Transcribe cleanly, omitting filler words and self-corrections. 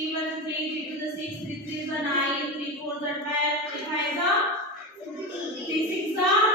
3 1 3, 3 2 the 6, 3 3 the 9, 3 4 the 12, 3 5 the 3 6 the